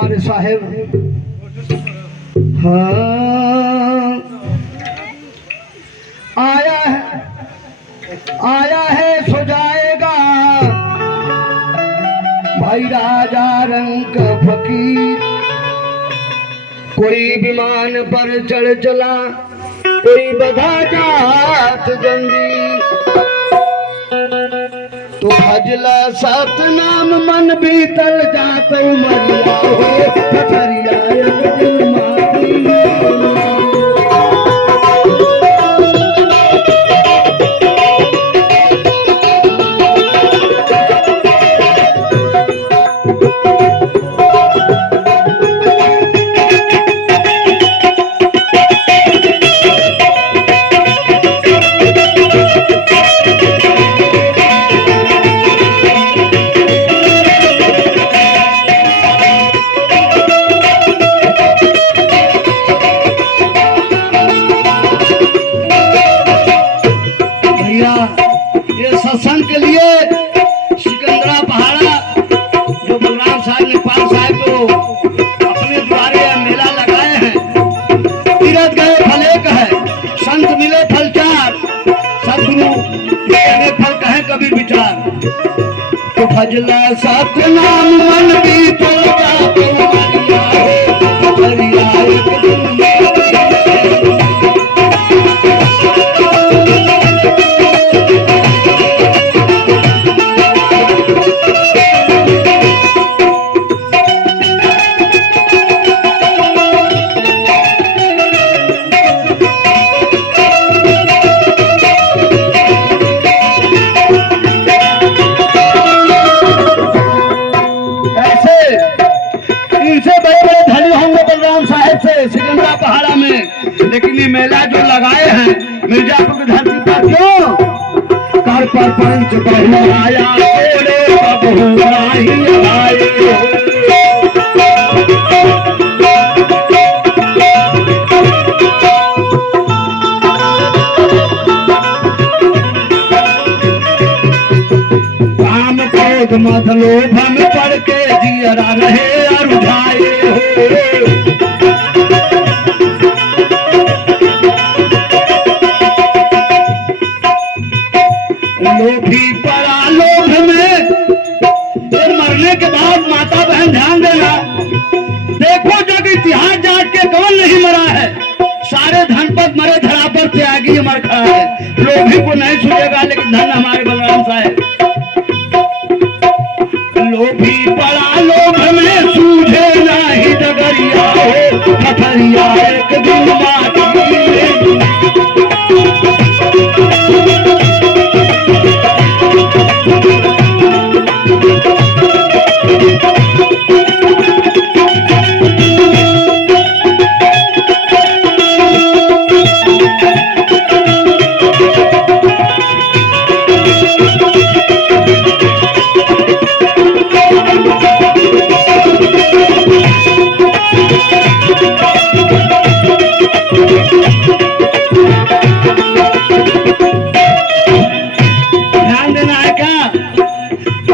दरबार साहिब। हाँ आया है सो जाएगा भाई राजा रंग फकीर। कोई विमान पर चढ़ चला, कोई बधा जात जंजीर। तो भजला सतनाम मन बीतल जात मरिया हो ठठरिया एक दिन मारी। सत्संग के लिए सिकंदरा पहाड़ा जो बलराम साहब नेपाल साहब तो अपने द्वारे मेला लगाए हैं। तीरथ गए फल एक है, संत मिले फल चार, सदगुरु कहने फल कहे कभी विचार। तो भजला सतनाम मन बीतल जात मरिया हो ठठरिया एक दिन मारी। सिकंदरा पहाड़ा में, लेकिन ये मेला जो लगाए हैं मिर्जापुर की धरती पर क्यों? कर पर पंच बहुराया तेरे बहुराही आए। काम क्रोध मद लोभ में पड़ के जियरा रहे अरुझाए हो। लोभी पड़ा लोभ में, मरने के बाद माता बहन ध्यान देना, देखो जग इतिहास जाट के कौन नहीं मरा है, सारे धनपत मरे धरा पर त्यागी मर खड़ा है। लोभी को नहीं सुनेगा लेकिन धन हमारे बलराम साहब। लोभी पड़ा लोभ में सूझे नहीं डगरिया हो ठठरिया एक दिन मारी।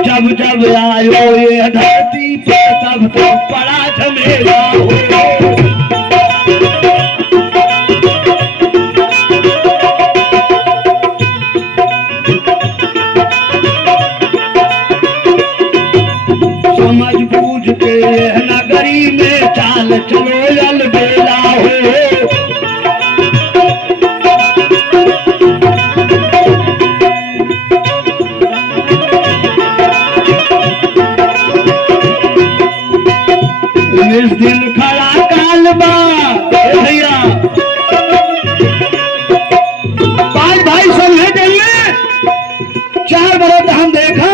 जब जब आयो ये धरती पर तब तब बड़ा झमेला हो। समझ बूझ के नगरी में चाल चलो अलबेला हो। इस दिन खड़ा कालबा भैया भाई समझे चलने 4 बरस हम देखा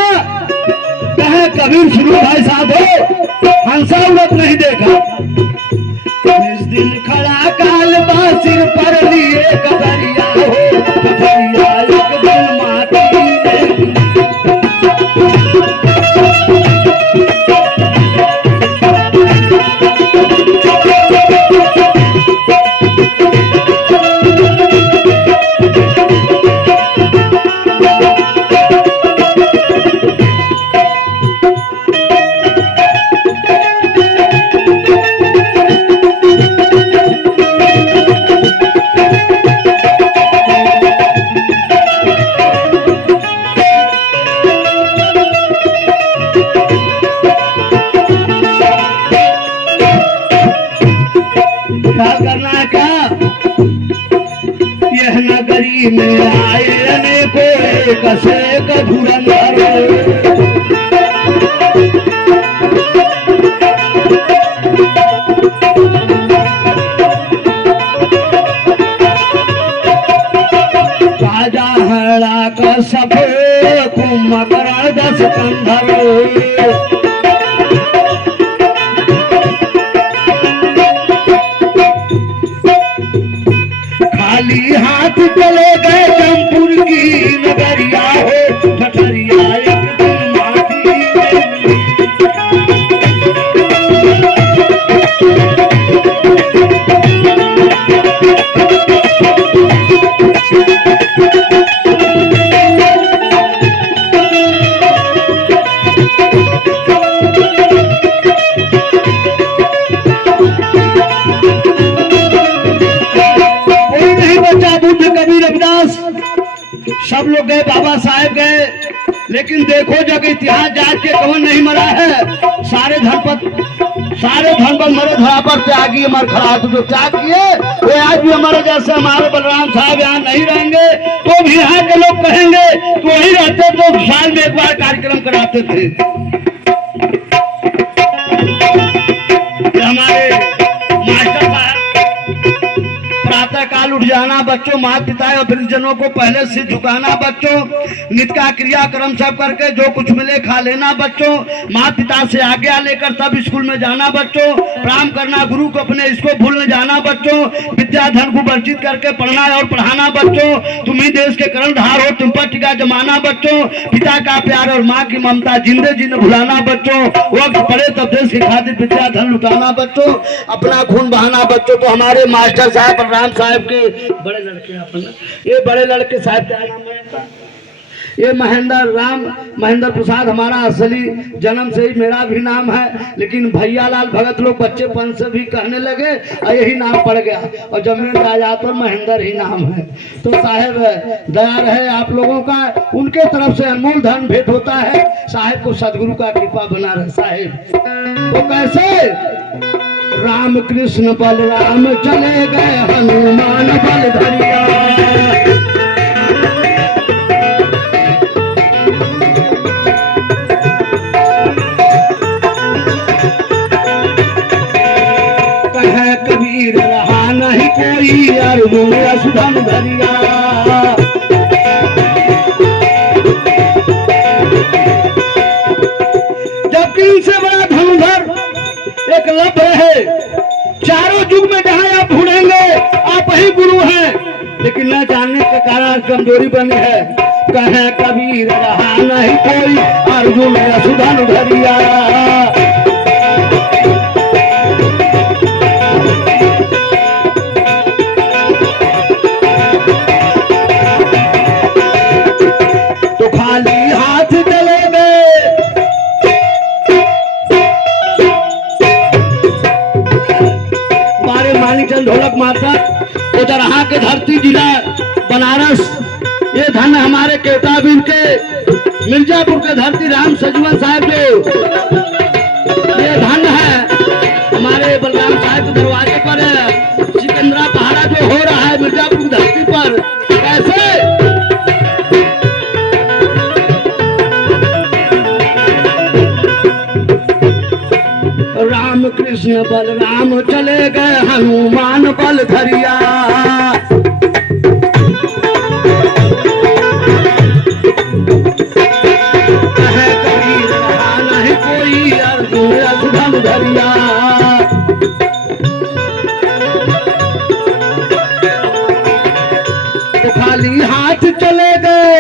कहे कबीर शुरू भाई साहब हो हंसा उड़त नहीं देखा। इस दिन खड़ा कालबा सिर पर लिए कतरिया हो कतरिया एक दिन माटी नगरी में आए अनेको एक से एक धुरंधर। राजा हड़ा का सब कुंभकर्ण 10 कंधर। खाली हाथ चले गए जमपुर की नगरिया हो ठठरिया एक दिन माटी में। सब लोग गए, बाबा साहेब गए, लेकिन देखो जब इतिहास जांच के कौन नहीं मरा है। सारे धनपत मरे धरा पर त्यागी अमर खड़ा। तो जो त्याग किए वो आज भी हमारे जैसे हमारे बलराम साहब यहाँ नहीं रहेंगे तो भी यहाँ के लोग कहेंगे तो वही रहते तो साल में एक बार कार्यक्रम कराते थे। हमारे मास्टर साहब प्रातः काल उठ जाना बच्चों, माता पिता और वृद्धजनों को पहले से झुकाना बच्चों, नित्य का क्रियाक्रम सब करके जो कुछ मिले खा लेना बच्चों, माता पिता से आज्ञा लेकर तब स्कूल में जाना बच्चों, प्रणाम करना गुरु को अपने इसको भूल न जाना बच्चों, विद्या धन को वर्जित करके पढ़ना और पढ़ाना बच्चों, तुम ही देश के कर्णधार हो तुम पर टिका जमाना बच्चों, पिता का प्यार और माँ की ममता जिंदे जी न भुलाना बच्चों, वक्त पड़े तब देश की खातिर विद्या धन लुटाना बच्चों, अपना खून बहाना बच्चों। तो हमारे मास्टर साहब बलराम साहब के बड़े लड़के अपना, ये बड़े लड़के साहब क्या नाम है इनका? ये महेंद्र प्रसाद हमारा असली जन्म से ही मेरा भी नाम है, लेकिन भैयालाल भगत लोग बच्चेपन से भी कहने लगे और यही नाम पड़ गया और जमीन जायदाद पर महेंद्र ही नाम है। तो साहेब दया रहे आप लोगों का, उनके तरफ से अनमोल धन भेंट होता है, साहेब को सदगुरु का कृपा बना रहे। साहेब तो कैसे राम कृष्ण बलराम चले गए हनुमान बल धरिया। कहे कबीर रहा नहीं कोई अर्जुन सुधन धरिया। जबकि इनसे बड़ा धनुधर एक लभ है, चारों युग में जहां आप ढूंढेंगे आप ही गुरु हैं, लेकिन न जानने के कारण कमजोरी बनी है। कहे कबीर रहा नहीं कोई अर्जुन सुधन धरिया। तो खाली हाथ चले गए मानीचंद ढोलक माता उदरहा के धरती जिला बनारस, ये धन हमारे केवटाबीर के मिर्जापुर के धरती राम सजीवन साहब के ये धन है। हमारे बलराम साहब के दरवाजे पर है सिकंदरा पहाड़ा जो हो रहा है मिर्जापुर की धरती पर। कैसे राम कृष्ण बलराम चले गए हनुमान बल धरिया। कहे कबीर रहा नहीं कोई अर्जुन सुधन धरिया। तो खाली हाथ चले गए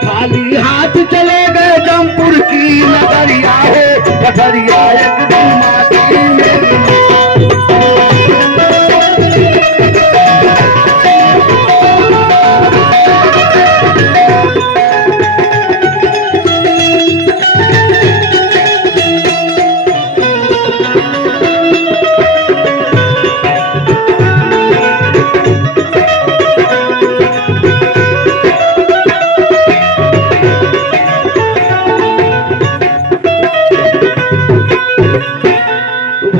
खाली हाथ चले गए जमपुर की नगरिया हो ठठरिया एक दिन माटी में।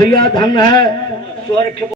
भैया धन है स्वर्ग